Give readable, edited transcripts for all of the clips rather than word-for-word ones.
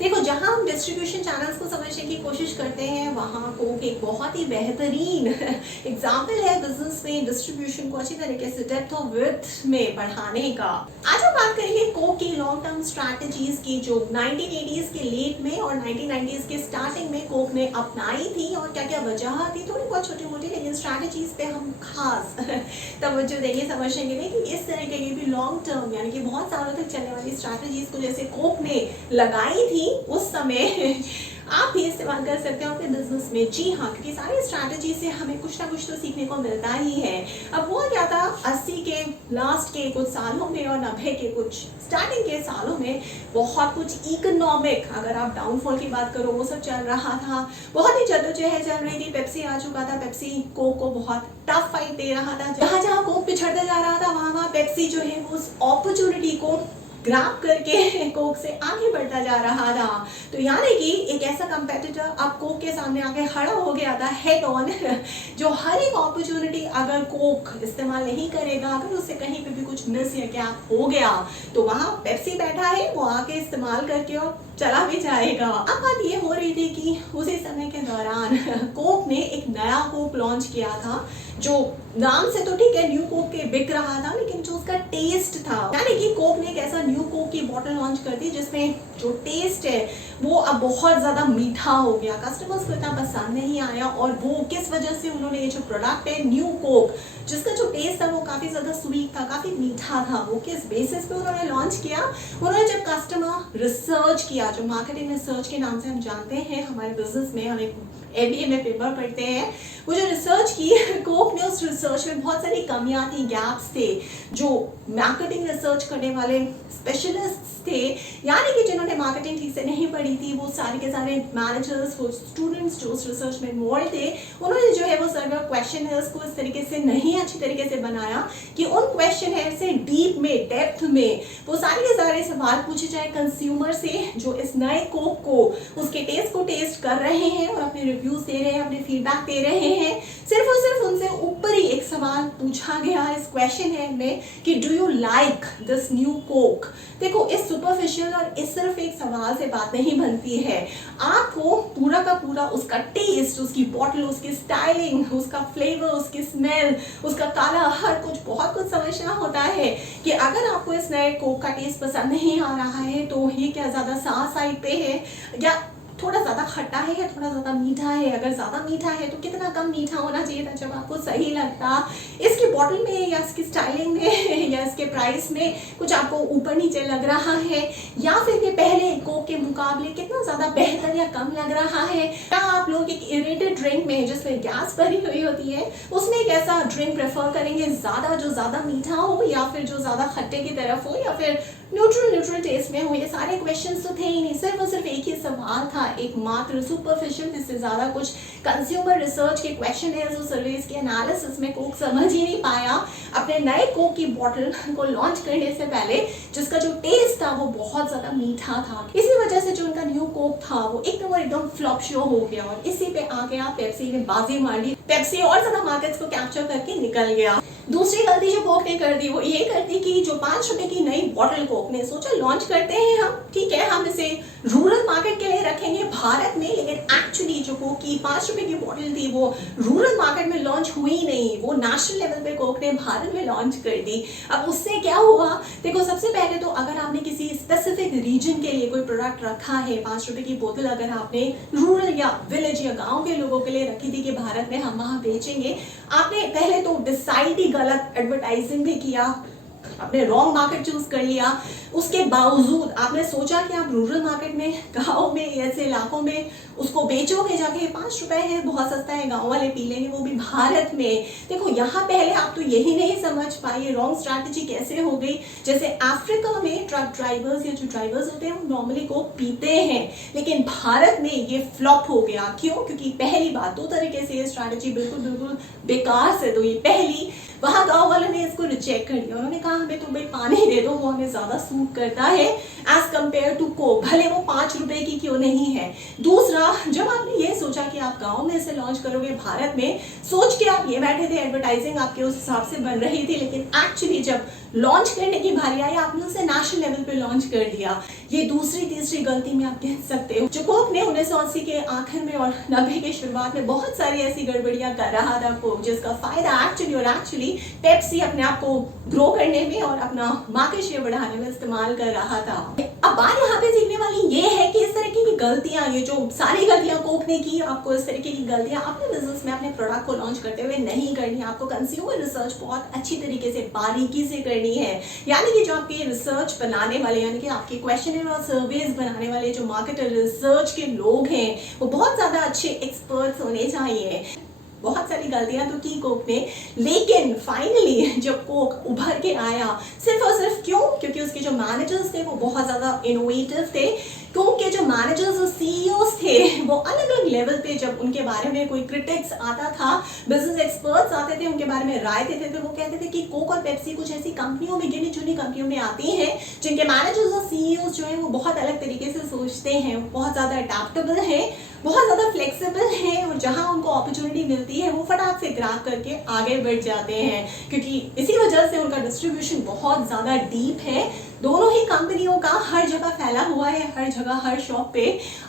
देखो, जहां हम डिस्ट्रीब्यूशन चैनल्स को समझने की कोशिश करते हैं वहां कोक एक बहुत ही बेहतरीन एग्जाम्पल है बिजनेस में डिस्ट्रीब्यूशन को अच्छी तरीके से डेप्थ और विड्थ में बढ़ाने का। आज हम बात करेंगे कोक की लॉन्ग टर्म स्ट्रैटेजीज की जो 1980s के लेट में और 1990s के स्टार्टिंग में कोक ने अपनाई थी और क्या क्या वजह थी। थोड़ी बहुत छोटी मोटी लेकिन स्ट्रैटेजीज पे हम खास तवज्जो देंगे समझने के लिए कि इस तरीके की भी लॉन्ग टर्म यानी कि बहुत सालों तक चलने वाली स्ट्रैटेजीज को जैसे कोक ने लगाई थी उस समय आप भी इस्तेमाल कर सकते हो अपने बिजनेस में। जी हाँ, क्योंकि सारी स्ट्रैटेजी से हमें कुछ ना कुछ तो सीखने को मिलता ही है। अब वो क्या था, 80 के लास्ट के कुछ सालों में और 90 के कुछ स्टार्टिंग के सालों में बहुत कुछ इकोनॉमिक, अगर आप डाउनफॉल की बात करो, वो सब चल रहा था। बहुत ही जद्दोजहद चल रही थी। पेप्सी आ चुका था, पेप्सी कोक को बहुत टफ फाइट दे रहा था। जहाँ जहाँ कोक पिछड़ता जा रहा था वहाँ वहाँ पेप्सी जो है वो उस अपॉर्चुनिटी को ग्रैब करके कोक से आगे बढ़ता जा रहा था। तो यानी कि एक ऐसा कंपेटिटर अब कोक के सामने आके खड़ा हो गया था हेड ऑन, जो हर एक अपॉर्चुनिटी अगर कोक इस्तेमाल नहीं करेगा, अगर उससे कहीं पे भी कुछ मिस या क्या हो गया तो वहाँ पेप्सी बैठा है, वो आके इस्तेमाल करके और चला भी जाएगा। अब बात ये हो रही थी कि उसी समय के दौरान कोक ने एक नया कोक लॉन्च किया था जो नाम से तो ठीक है न्यू कोक के बिक रहा था, लेकिन जो उसका टेस्ट था, यानी कि कोक ने एक ऐसा न्यू कोक की बॉटल लॉन्च कर दी जिसमें जो टेस्ट है वो अब बहुत ज्यादा मीठा हो गया। कस्टमर्स को इतना पसंद नहीं आया और वो किस वजह से उन्होंने ये जो प्रोडक्ट है न्यू कोक, जिसका जो टेस्ट था वो काफी ज्यादा स्वीट था, काफी मीठा था, वो किस बेसिस पे उन्होंने लॉन्च किया। उन्होंने जब कस्टमर रिसर्च किया, जो मार्केटिंग रिसर्च के नाम से हम जानते हैं हमारे बिजनेस में, हम एक MBA में पेपर पढ़ते हैं, वो जो रिसर्च की कोक ने उस रिसर्च में बहुत सारी कमियां थी, गैप्स थे। जो मार्केटिंग रिसर्च करने वाले स्पेशलिस्ट थे, यानी कि जिन्होंने मार्केटिंग ठीक से नहीं पढ़ी थी, वो सारे के सारे मैनेजर्स, वो स्टूडेंट्स जो उस रिसर्च में इन्वॉल्व थे, उन्होंने जो है वो सर्वे क्वेश्चन है उसको इस तरीके से नहीं अच्छी तरीके से बनाया कि उन क्वेश्चन है से डीप में, डेप्थ में वो सारे के सारे सवाल पूछे जाए कंज्यूमर से जो इस नए कोक को, उसके टेस्ट को टेस्ट कर रहे हैं और अपने रिव्यूज दे रहे हैं, अपने फीडबैक दे रहे हैं। सिर्फ और सिर्फ उनसे ऊपर ही एक सवाल पूछा गया इस क्वेश्चन है में कि do you like this new Coke. देखो, इस सुपरफिशियल और इस सिर्फ एक सवाल से बात नहीं बनती है। आपको पूरा का पूरा उसका टेस्ट, उसकी बॉटल, उसकी स्टाइलिंग, उसका फ्लेवर, उसकी स्मेल, उसका काला, हर कुछ बहुत कुछ समझना होता है कि अगर आपको इस नए कोक का टेस्ट पसंद नहीं आ रहा है तो ये क्या ज्यादा साफ साइड पे है या थोड़ा ज़्यादा खट्टा है या थोड़ा ज़्यादा मीठा है। अगर ज़्यादा मीठा है तो कितना कम मीठा होना चाहिए था जब आपको सही लगता। इसकी बॉटल में या इसकी स्टाइलिंग में या इसके प्राइस में कुछ आपको ऊपर नीचे लग रहा है, या फिर ये पहले कोक के मुकाबले कितना ज़्यादा बेहतर या कम लग रहा है। क्या आप लोग एक एरेटेड ड्रिंक में जिसमें गैस भरी हुई होती है उसमें एक ऐसा ड्रिंक प्रेफर करेंगे जो ज़्यादा मीठा हो या फिर जो ज़्यादा खट्टे की तरफ हो या फिर न्यूट्रल टेस्ट में हो। ये सारे क्वेश्चंस तो थे ही नहीं, सिर्फ और सिर्फ एक ही सवाल था, एक मात्र सुपरफिशियल, इससे ज्यादा कुछ कंज्यूमर रिसर्च के क्वेश्चन है जो सर्विस के एनालिसिस में कोक समझ ही नहीं पाया। अपने नए कोक की बॉटल को लॉन्च करने से पहले जिसका जो टेस्ट था वो बहुत ज्यादा मीठा था, इसी वजह से जो उनका न्यू कोक था वो एकदम फ्लॉप शो हो गया और इसी पे आ गया पेप्सी ने बाजी मार ली। पेप्सी और ज्यादा मार्केट्स को कैप्चर करके निकल गया। दूसरी गलती जो कोक ने कर दी वो ये कर दी कि जो 5 रुपए की नई बॉटल कोक ने सोचा लॉन्च करते हैं हम, ठीक है, हम इसे रूरल मार्केट के लिए रखेंगे भारत में, लेकिन एक्चुअली जो कोक की 5 रुपए की बॉटल थी वो रूरल मार्केट में लॉन्च हुई नहीं, वो नेशनल लेवल पे कोक ने भारत में लॉन्च कर दी। अब उससे क्या हुआ, देखो, सबसे पहले तो अगर आपने किसी स्पेसिफिक रीजन के लिए कोई प्रोडक्ट रखा है, 5 रुपए की बोतल अगर आपने रूरल या विलेज या गाँव के लोगों के लिए रखी थी कि भारत में हम वहाँ बेचेंगे, आपने पहले तो डिसाइड ही गलत एडवर्टाइजिंग भी किया, आपने रॉन्ग मार्केट चूज कर लिया। उसके बावजूद आपने सोचा कि आप रूरल मार्केट में, गांव में, ऐसे इलाकों में उसको बेचोगे जाके, 5 रुपए है, बहुत सस्ता है, गांव वाले पी लेंगे, वो भी भारत में। देखो, यहाँ पहले आप तो यही नहीं समझ पाए रॉन्ग स्ट्रैटेजी कैसे हो गई। जैसे अफ्रीका में ट्रक ड्राइवर्स या जो ड्राइवर्स होते हैं वो नॉर्मली कोक पीते हैं, लेकिन भारत में ये फ्लॉप हो गया। क्यों? क्योंकि पहली बात, 2 तरीके से ये स्ट्रैटेजी बिल्कुल बेकार से, तो ये पहली, वहां गांव वालों ने इसको रिजेक्ट कर दिया, उन्होंने कहा हमें तो भाई पानी दे दो, वो हमें ज्यादा सूट करता है एज कंपेयर टू कोक, भले वो 5 रुपए की क्यों नहीं है। दूसरा, जब आपने ये सोचा सोचा कि आप गांव में इसे लॉन्च करोगे, भारत में सोच के आप ये बैठे थे, एडवर्टाइजिंग आपके उस हिसाब से बन रही थी, लेकिन एक्चुअली जब लॉन्च करने की बारी आई आपने उसे नेशनल लेवल पे लॉन्च कर दिया। ये दूसरी तीसरी गलती में आप कह सकते हो जो कोक ने 1980 के आखिर में और 90 के शुरुआत में बहुत सारी ऐसी गड़बड़ियां कर रहा था कोक, जिसका फायदा एक्चुअली पेप्सी अपने आप को ग्रो करने में और अपना मार्केट शेयर बढ़ाने में इस्तेमाल कर रहा था। अब बात यहाँ पे सीखने वाली ये है कि इस तरीके की गलतियां, ये जो सारी गलतियां कोक ने की, आपको इस तरीके की गलतियां अपने बिजनेस में अपने प्रोडक्ट को लॉन्च करते हुए नहीं करनी। आपको कंज्यूमर रिसर्च बहुत अच्छी तरीके से बारीकी से करनी है, यानी कि जो आपके रिसर्च बनाने वाले, यानी कि आपके क्वेश्चनर और सर्वेज बनाने वाले जो मार्केटर रिसर्च के लोग हैं वो बहुत ज्यादा अच्छे एक्सपर्ट्स होने चाहिए। बहुत सारी गलतियां तो की कोक ने, लेकिन फाइनली जब कोक उभर के आया सिर्फ और सिर्फ क्योंकि उसके जो मैनेजर्स थे वो बहुत ज्यादा इनोवेटिव थे। कोक के जो मैनेजर्स और सीईओज थे वो अलग अलग लेवल पे जब उनके बारे में कोई क्रिटिक्स आता था, बिजनेस एक्सपर्ट्स आते थे, उनके बारे में राय देते थे, वो कहते थे कि कोक और पेप्सी कुछ ऐसी कंपनियों में, गिनी चुनी कंपनियों में आती हैं जिनके मैनेजर्स और सीईओज जो है वो बहुत अलग तरीके से सोचते हैं, बहुत ज्यादा अडेप्टेबल है, बहुत ज्यादा फ्लेक्सिबल है, और जहां उनको अपॉर्चुनिटी मिलती है वो फटाक से ग्रैब करके आगे बढ़ जाते हैं, क्योंकि इसी वजह से उनका डिस्ट्रीब्यूशन बहुत ज्यादा डीप है। दोनों ही कंपनियों का हर जगह फैला हुआ है, हर जगह हर शॉप पे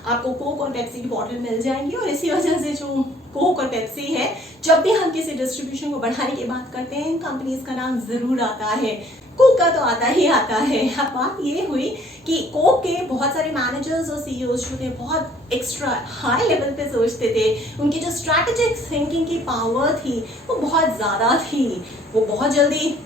आपको कोक और पेप्सी की बॉटल मिल जाएंगी, और इसी वजह से जो कोक और पेप्सी है, जब भी हम किसी डिस्ट्रीब्यूशन को बढ़ाने की बात करते हैं इन कंपनीज का नाम जरूर आता है। कोक का तो आता ही आता है। अब बात ये हुई कि कोक के बहुत सारे मैनेजर्स और सीईओज जो थे बहुत एक्स्ट्रा हाई लेवल पे सोचते थे, उनकी जो स्ट्रैटेजिक थिंकिंग की पावर थी वो बहुत ज़्यादा थी, वो बहुत जल्दी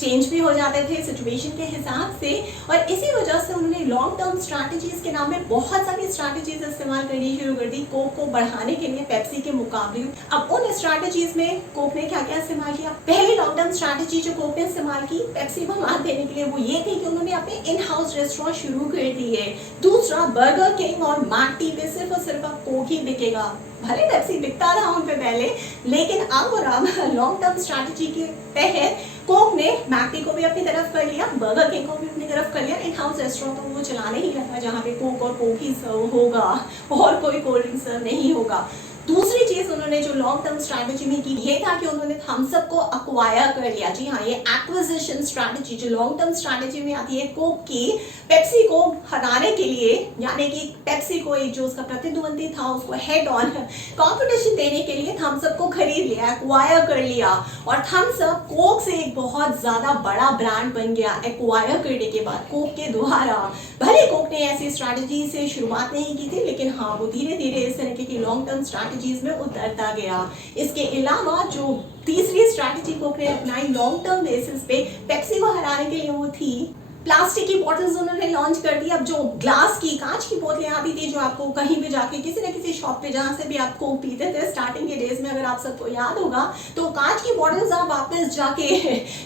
चेंज भी हो जाते थे सिचुएशन के हिसाब से, और इसी वजह से उन्होंने लॉन्ग टर्म स्ट्रैटेजीज के नाम में बहुत सारी स्ट्रैटेजीज इस्तेमाल करनी शुरू कर दी कोक को बढ़ाने के लिए पेप्सी के मुकाबले। अब उन स्ट्रैटेजीज में कोक ने क्या क्या इस्तेमाल किया? पहली लॉन्ग टर्म स्ट्रैटेजी जो कोक ने इस्तेमाल की पेप्सी को मात देने के लिए वो ये थी कि उन्होंने अपने इन हाउस रेस्टोरेंट शुरू कर दिए। दूसरा, बर्गर किंग और मैकडी पे सिर्फ और सिर्फ अब कोक ही बिकेगा। भले पेप्सी बिकता था उन पे पहले, लेकिन अब लॉन्ग टर्म स्ट्रैटेजी के तहत कोक ने मैकडी को भी अपनी तरफ कर लिया, बर्गर किंग को भी अपनी तरफ कर लिया। इन हाउस रेस्टोरेंट तो वो चलाने ही लगा जहाँ पे कोक और कोक ही सर्व होगा और कोई कोल्ड ड्रिंक सर्व नहीं होगा। दूसरी चीज उन्होंने जो लॉन्ग टर्म स्ट्रैटेजी में की ये था कि उन्होंने थम्स अप को अक्वायर कर लिया। जी हाँ, ये एक्विजिशन स्ट्रैटेजी जो लॉन्ग टर्म स्ट्रैटेजी में आती है कोक की, पेप्सी को हराने के लिए, यानी कि पेप्सी को एक जो उसका प्रतिद्वंदी था उसको हेड ऑन कंपटीशन देने के लिए थम्स अप को खरीद लिया, एक्वायर कर लिया, और थम्स अप कोक से एक बहुत ज्यादा बड़ा ब्रांड बन गया एक्वायर करने के बाद कोक के द्वारा। भले कोक ने ऐसी स्ट्रैटेजी से शुरुआत नहीं की थी, लेकिन हाँ वो धीरे धीरे इस तरह की लॉन्ग टर्म स्ट्रैटेजीज में उतरता गया। इसके अलावा जो तीसरी स्ट्रैटेजी कोक ने अपनाई लॉन्ग टर्म बेसिस पे पेप्सी को हराने के लिए वो थी प्लास्टिक की बोतल्स उन्होंने लॉन्च कर दी। अब जो ग्लास की, कांच की बोतलें आती थी जो आपको कहीं भी जाके किसी न किसी शॉप पे जहां से भी आप कोक पीते थे स्टार्टिंग के डेज में, अगर आप सबको याद होगा, तो कांच की बोतल्स आप वापस जाके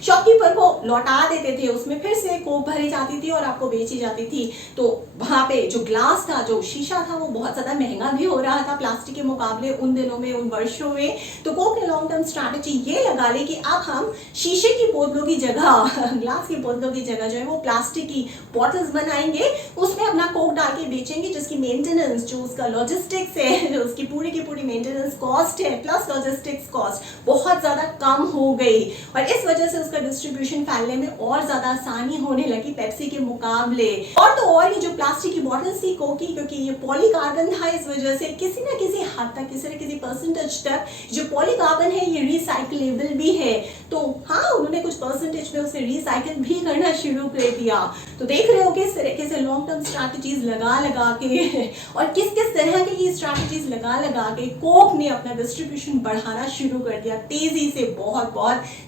शॉपकीपर को लौटा देते थे, उसमें फिर से कोक भरी जाती थी और आपको बेची जाती थी। तो वहां पे जो ग्लास था, जो शीशा था, वो बहुत ज्यादा महंगा भी हो रहा था प्लास्टिक के मुकाबले उन दिनों में, उन वर्षों में। तो कोक ने लॉन्ग टर्म स्ट्रैटेजी ये लगा ली कि अब हम शीशे की बोतलों की जगह, ग्लास की बोतलों की जगह जो है वो प्लास्टिक की बॉटल्स बनाएंगे, उसमें अपना कोक डाल के बेचेंगे, जिसकी मेंटेनेंस, जो उसका लॉजिस्टिक्स है, जो उसकी पूरी की पूरी मेंटेनेंस कॉस्ट है प्लस लॉजिस्टिक्स कॉस्ट बहुत ज्यादा कम हो गई, और इस वजह से उसका डिस्ट्रीब्यूशन फैलने में और ज्यादा आसानी होने लगी पेप्सी के मुकाबले। और तो और ये जो प्लास्टिक की बॉटल्स थी कोक की, क्योंकि ये पॉलीकार्बन था, इस वजह से किसी न किसी हद तक, किसी न किसी परसेंटेज तक जो पॉलीकार्बन है ये रिसाइकलेबल भी है। तो हाँ, उन्होंने कुछ परसेंटेज में उसे रिसाइकिल भी करना शुरू कर दिया। तो देख रहे हो किस तरीके से लॉन्ग टर्म स्ट्रैटेजीज लगा के और किस किस तरह की स्ट्रैटेजीज लगा के कोक ने अपना डिस्ट्रीब्यूशन बढ़ाना शुरू कर दिया तेजी से, बहुत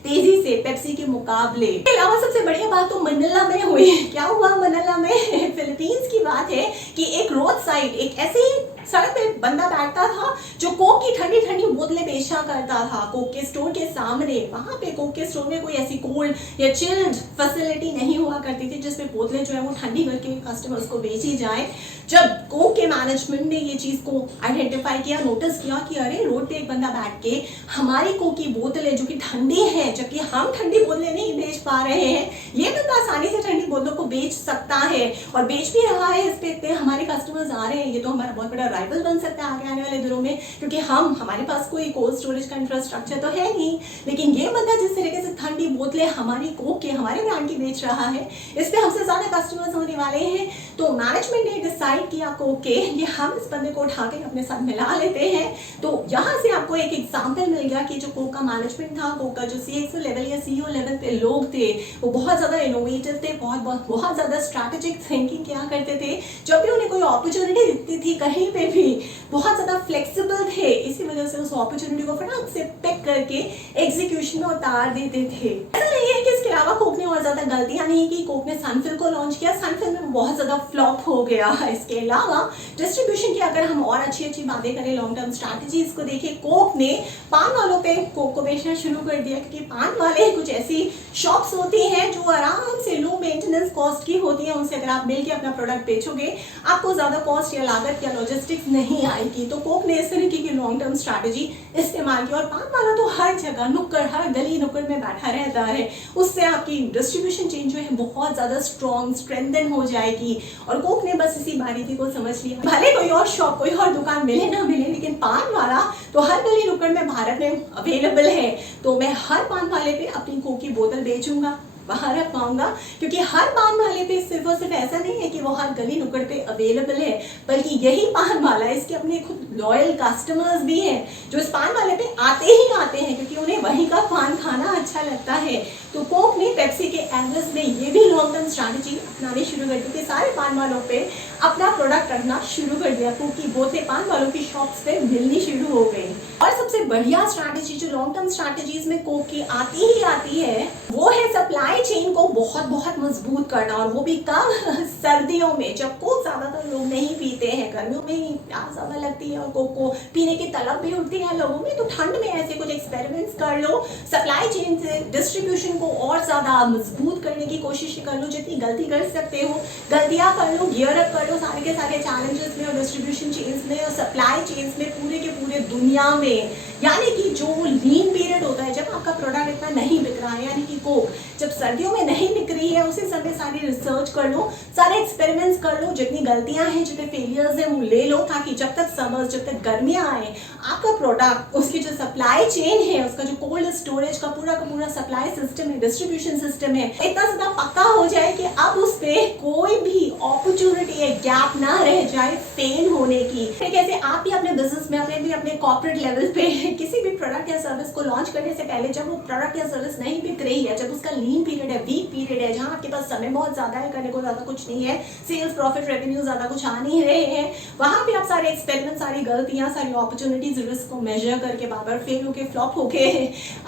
तेजी से पेप्सी के मुकाबले। इसके अलावा सबसे बढ़िया बात तो मनीला में हुई। क्या हुआ मनीला में? फिलीपींस की बात है कि एक रोड साइड, एक ऐसे ही सड़क पे बंदा बैठता था जो कोक की ठंडी ठंडी बोतलें बेचा करता था कोक के स्टोर के सामने। वहां पे कोक के स्टोर में कोई ऐसी कोल्ड या चिल्ड फैसिलिटी नहीं हुआ करती थी जिसमें बोतलें जो है वो ठंडी करके कस्टमर्स को बेची जाए। जब कोक के मैनेजमेंट ने ये चीज को आइडेंटिफाई किया, नोटिस किया कि अरे रोड पे एक बंदा बैठ के हमारी कोक की बोतलें जो कि ठंडी है, जबकि हम ठंडी बोतलें नहीं बेच पा रहे हैं, ये बंदा आसानी से ठंडी बोतलों को बेच सकता है और बेच भी रहा है, इस पे इतने हमारे कस्टमर्स आ रहे हैं, ये तो हमारा बहुत बड़ा राइवल बन सकता है आगे आने वाले दिनों में, क्योंकि हमारे पास कोई कोल्ड स्टोरेज का इंफ्रास्ट्रक्चर तो है नहीं, लेकिन ये बंदा जिस तरीके से ठंडी बोतलें हमारी कोक के हमारे ब्रांड की बेच रहा है, इस पे हमसे ज्यादा कस्टमर्स होने वाले हैं। तो मैनेजमेंट ने डिसाइड किया कोक के ये हम इस बंदे को उठा के अपने साथ मिला लेते हैं। तो यहाँ से आपको एक एग्जाम्पल मिल गया कि जो कोक का मैनेजमेंट था, कोक का जो CXO लेवल या CEO लेवल पे लोग थे, वो बहुत ज्यादा इनोवेटिव थे, बहुत ज्यादा स्ट्रैटेजिक थिंकिंग किया करते थे। जब भी उन्हें कोई अपॉर्चुनिटी दिखती थी कहीं पे भी, बहुत ज्यादा फ्लेक्सिबल थे, इसी वजह से उस अपॉर्चुनिटी को फटाक से पिक करके एग्जीक्यूशन में उतार देते थे। ऐसा नहीं है कि इसके अलावा कोक ने और ज्यादा गलतियां नहीं की। कोक ने सनफिल को लॉन्च किया, सनफिल में बहुत ज्यादा फ्लॉप हो गया। इसके अलावा डिस्ट्रीब्यूशन की अगर हम और अच्छी बातें करें, लॉन्ग टर्म स्ट्रैटेजीज को देखें, कोक ने पान वालों पे कोक को बेचना शुरू कर दिया, क्योंकि पान वाले कुछ ऐसी शॉप्स होती हैं जो आराम से लो मेंटेनेंस कॉस्ट की होती है। उनसे अगर आप मिलकर अपना प्रोडक्ट बेचोगे, आपको ज्यादा कॉस्ट या लागत या लॉजिस्टिक्स नहीं आएगी। तो कोक ने इस तरीके की लॉन्ग टर्म स्ट्रैटेजी इस्तेमाल की, और पान वाला तो हर जगह नुक्कड़, हर गली नुक्कड़ में बैठा रहता है। उससे आपकी डिस्ट्रीब्यूशन चेन जो है बहुत ज्यादा स्ट्रेंथन हो जाएगी। और कोक ने बस इसी बारीकी को समझ लिया, भले कोई और शॉप, कोई और दुकान मिले ना मिले, लेकिन पान वाला तो हर गली नुक्कड़ में भारत में अवेलेबल है। तो मैं हर पान वाले पे अपनी कोक की बोतल बेचूंगा, वहां रख पाऊंगा, क्योंकि हर पान वाले पे सिर्फ और सिर्फ ऐसा नहीं है कि वो हर गली नुक्कड़ पे अवेलेबल है, बल्कि यही पान वाला, इसके अपने खुद लॉयल कस्टमर्स भी हैं जो इस पान वाले पे आते ही आते हैं, क्योंकि उन्हें वहीं का पान खाना अच्छा लगता है। तो कोक ने पेप्सी के एवरेज में ये भी लॉन्ग टर्म स्ट्रैटेजी अपनानी शुरू कर दी कि सारे पान वालों पे अपना प्रोडक्ट रखना शुरू कर दिया। कोक की बोतलें पान वालों की शॉप्स पे मिलनी शुरू हो गई। और सबसे बढ़िया स्ट्रैटेजी जो लॉन्ग टर्म स्ट्रैटेजीज में कोक की आती ही आती है, वो है सप्लाई चेन को बहुत मजबूत करना। और वो भी कब? सर्दियों में, जब कोक ज्यादातर लोग नहीं पीते हैं। गर्मियों में ही प्यास ज्यादा लगती है और कोक को पीने की तलब भी उठती है लोगों में, तो ठंड में ऐसे कुछ एक्सपेरिमेंट्स कर लो, सप्लाई चेन से डिस्ट्रीब्यूशन को और ज्यादा मजबूत करने की कोशिश कर लो। जितनी गलती कर सकते हो गलतियां कर लो, गियर अप कर लो सारे के सारे चैलेंजेस में और डिस्ट्रीब्यूशन चेन्स में और सप्लाई चेन्स में, पूरे के पूरे दुनिया में। यानी कि जो लीन पीरियड होता है, जब आपका प्रोडक्ट इतना नहीं बिक रहा है, यानी कि कोक जब सर्दियों में नहीं बिक रही है, उसी समय सारी रिसर्च कर लो, सारे एक्सपेरिमेंट्स कर लो, जितनी गलतियां हैं, जितने फेलियर्स हैं, वो ले लो, ताकि जब तक समर्स, जब तक गर्मियां आए, आपका प्रोडक्ट, उसकी जो सप्लाई चेन है, उसका जो कोल्ड स्टोरेज का पूरा सप्लाई सिस्टम है, डिस्ट्रीब्यूशन सिस्टम है, इतना ज्यादा पक्का हो जाए कि अब उस पे कोई भी अपॉर्चुनिटी या गैप ना रह जाए फेल होने की। कैसे आप भी अपने बिजनेस में, अपने कॉर्पोरेट लेवल पे किसी भी प्रोडक्ट या सर्विस को लॉन्च करने से पहले, जब वो प्रोडक्ट या सर्विस नहीं बिक रही है, जब उसका लीन पीरियड है, वीक पीरियड है, जहां आपके पास समय बहुत ज्यादा है, करने को ज्यादा कुछ नहीं है, सेल्स प्रॉफिट रेवेन्यू ज्यादा कुछ आ नहीं रहे हैं, वहां पे आप सारे एक्सपेरिमेंट, सारी गलतियां, सारी अपॉर्चुनिटीज, रिस्क को मेजर करके, बार फेल होके, फ्लॉप होके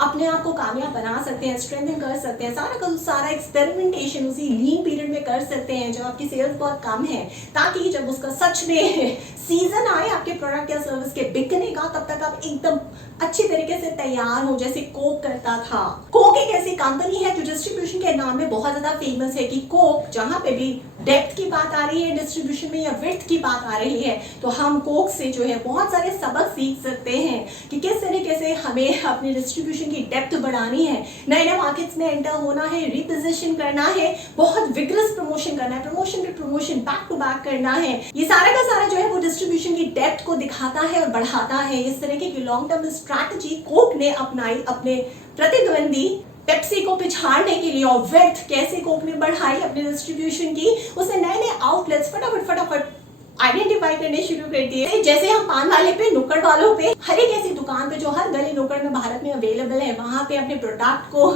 अपने आप को कामयाब बना सकते हैं, स्ट्रेंथन कर सकते हैं। सारा एक्सपेरिमेंटेशन उसी लीन पीरियड में कर सकते हैं जब आपकी सेल्स बहुत कम है, ताकि जब उसका सच में सीजन आए आपके प्रोडक्ट या सर्विस के बिकने का, तब तक आप एकदम अच्छी तरीके से तैयार हो, जैसे कोक करता था। कोक एक ऐसी कंपनी है जो डिस्ट्रीब्यूशन के नाम में बहुत ज्यादा फेमस है, कि कोक जहां पे भी डेप्थ की बात आ रही है डिस्ट्रीब्यूशन में या विड्थ की बात आ रही है, तो हम कोक से जो है बहुत सारे सबक सीख सकते हैं कि किस तरीके से हमें अपनी डिस्ट्रीब्यूशन की डेप्थ बढ़ानी है, नए मार्केट्स में एंटर होना है, रिपोजिशन करना है, बहुत विग्रस प्रमोशन करना है, प्रमोशन पे प्रमोशन बैक टू बैक करना है। ये सारा का सारा जो है वो डिस्ट्रीब्यूशन की डेप्थ को दिखाता है और बढ़ाता है। इस तरीके की लॉन्ग टर्म स्ट्रैटेजी कोक ने अपनाई अपने प्रतिद्वंदी पेप्सी को पिछाड़ने के लिए। और विड्थ कैसे कोक ने बढ़ाई अपने डिस्ट्रीब्यूशन की, उसने नए आउटलेट्स फटाफट आइडेंटिफाई करने शुरू कर दिए। जैसे हम पान वाले पे, नुक्कड़ वालों पे, हर एक ऐसी दुकान पे जो हर गली नुक्कड़ में भारत में अवेलेबल है, वहां पे अपने प्रोडक्ट को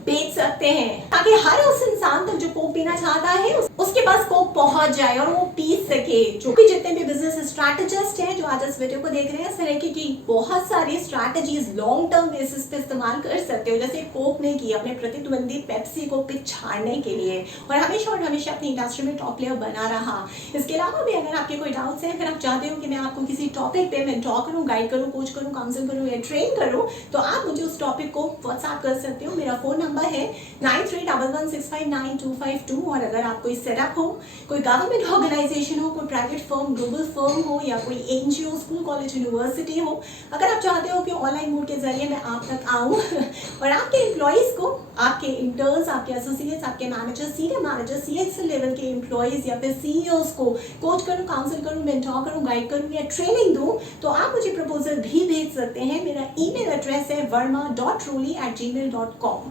बेच सकते हैं, ताकि हर उस इंसान तक जो कोक पीना चाहता है उसके पास कोक पहुंच जाए और वो पी सके। जो भी जितने भी बिजनेस स्ट्रैटेजिस्ट हैं जो आज इस वीडियो को देख रहे हैं, इस तरह की बहुत सारी स्ट्रैटेजीज लॉन्ग टर्म बेसिस पे इस्तेमाल कर सकते हो, जैसे कोक ने की अपने प्रतिद्वंदी पेप्सी को पिछाड़ने के लिए, और हमेशा अपनी इंडस्ट्री में टॉप प्लेयर बना रहा। इसके अलावा भी अगर आपके कोई डाउट्स हैं, अगर आप चाहते हो कि मैं आपको किसी टॉपिक पे मेंटोर करूं, गाइड करूं, कोच करूं, काउंसिल करूं या ट्रेन करूं, तो आप मुझे उस टॉपिक को व्हाट्सएप कर सकते हो। मेरा फोन नंबर है 9311659252। और अगर आप कोई सेटअप हो, कोई गवर्नमेंट ऑर्गेनाइजेशन हो, कोई प्राइवेट फर्म, ग्लोबल फर्म हो या कोई एनजीओ, स्कूल, कॉलेज, यूनिवर्सिटी हो, अगर आप चाहते हो कि ऑनलाइन मोड के जरिए मैं आप तक आऊँ और आपके एम्प्लॉयज़ को, आपके इंटर्न्स, आपके एसोसिएट्स, आपके manager, senior manager, CX level के एम्प्लॉयज़ या फिर सीईओज को कोच करूँ, काउंसिल करूँ, मेंटोर करूँ, गाइड करूँ या ट्रेनिंग दूँ, तो आप मुझे प्रपोजल भी भेज सकते हैं। मेरा ईमेल एड्रेस है verma.roli@gmail.com।